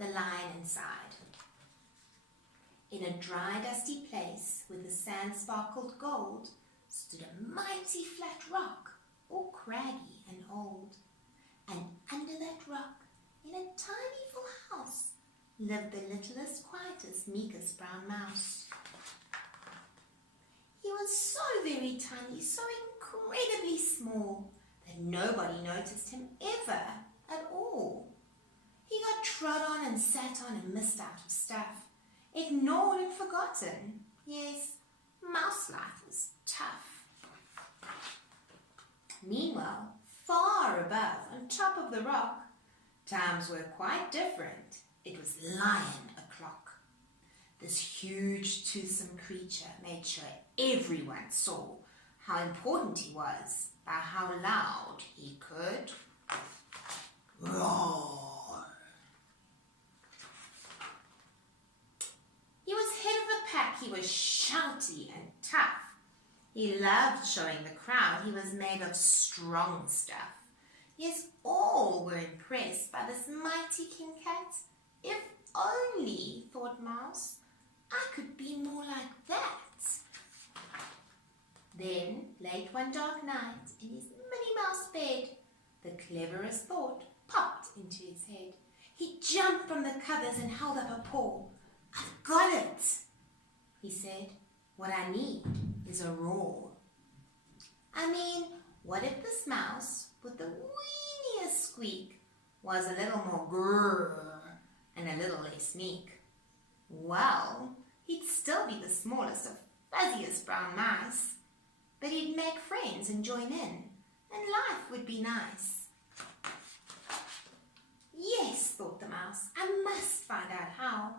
the lion inside. In a dry, dusty place where the sand sparkled gold stood a mighty flat rock, all craggy and old. And under that rock, in a tiny full house, lived the littlest, quietest, meekest brown mouse. He was so very tiny, so incredibly small, that nobody noticed him ever at all. He got trod on and sat on and missed out of stuff, ignored and forgotten. Yes, mouse life was tough. Meanwhile, far above, on top of the rock, times were quite different. It was lion o'clock. This huge, toothsome creature made sure everyone saw how important he was by how loud he could roar. He was head of the pack. He was shouty and tough. He loved showing the crowd he was made of strong stuff. Yes, all were impressed by this mighty King Cat. If only, thought Mouse, I could be more like that. Then, late one dark night, in his Minnie Mouse bed, the cleverest thought popped into his head. He jumped from the covers and held up a paw. I've got it, he said. What I need is a roar. I mean, what if this mouse, with the weeniest squeak, was a little more grrr and a little less meek? Well, he'd still be the smallest of fuzziest brown mice, but he'd make friends and join in, and life would be nice. Yes, thought the mouse, I must find out how.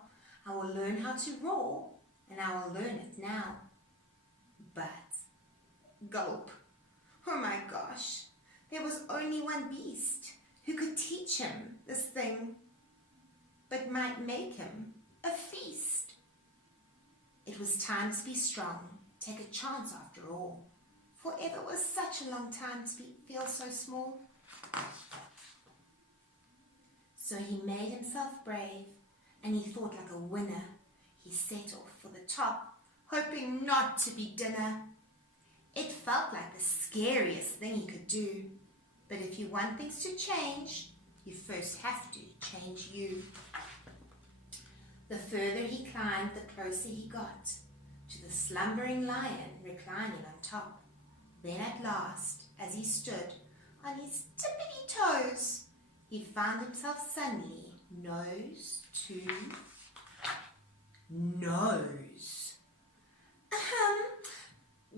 I will learn how to roar, and I will learn it now. But, gulp, oh my gosh, there was only one beast who could teach him this thing, but might make him a feast. It was time to be strong, take a chance after all, for ever was such a long time to feel so small. So he made himself brave, and he thought like a winner. He set off for the top, hoping not to be dinner. It felt like the scariest thing he could do, but if you want things to change, you first have to change you. The further he climbed, the closer he got to the slumbering lion reclining on top. Then at last, as he stood on his tippity toes, he found himself suddenly nose to nose.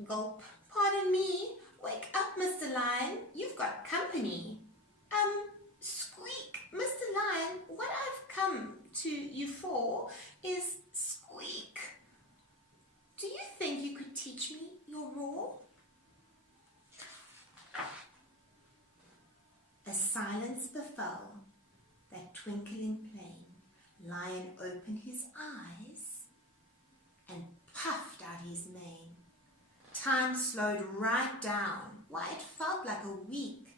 Gulp. Pardon me. Wake up, Mr. Lion. You've got company. Squeak. Mr. Lion, what I've come to you for is squeak. Do you think you could teach me your roar? A silence befell, that twinkling plain. Lion opened his eyes and puffed out his mane. Time slowed right down. Why, it felt like a week.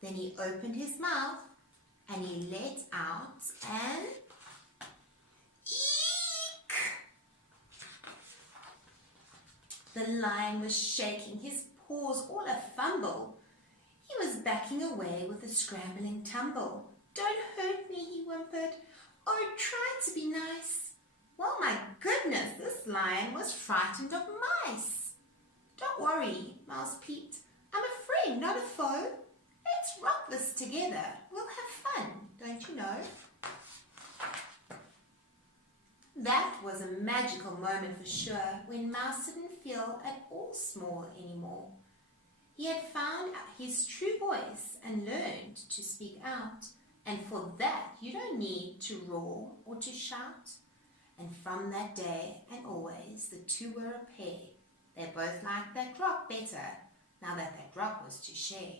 Then he opened his mouth and he let out an eek. The lion was shaking, his paws all a fumble. He was backing away with a scrambling tumble. Don't hurt me, he whimpered. Oh, try to be nice. Well, my goodness, this lion was frightened of mice. Don't worry, Mouse peeped. I'm a friend, not a foe. Let's rock this together. We'll have fun, don't you know? That was a magical moment for sure, when Mouse didn't feel at all small anymore. He had found his true voice and learned to speak out. And for that, you don't need to roar or to shout. And from that day and always, the two were a pair. They both liked that rock better, now that that rock was to share.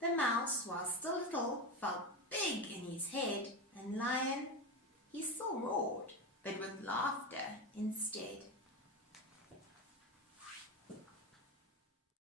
The mouse, while still little, felt big in his head, and Lion, he still roared, but with laughter instead.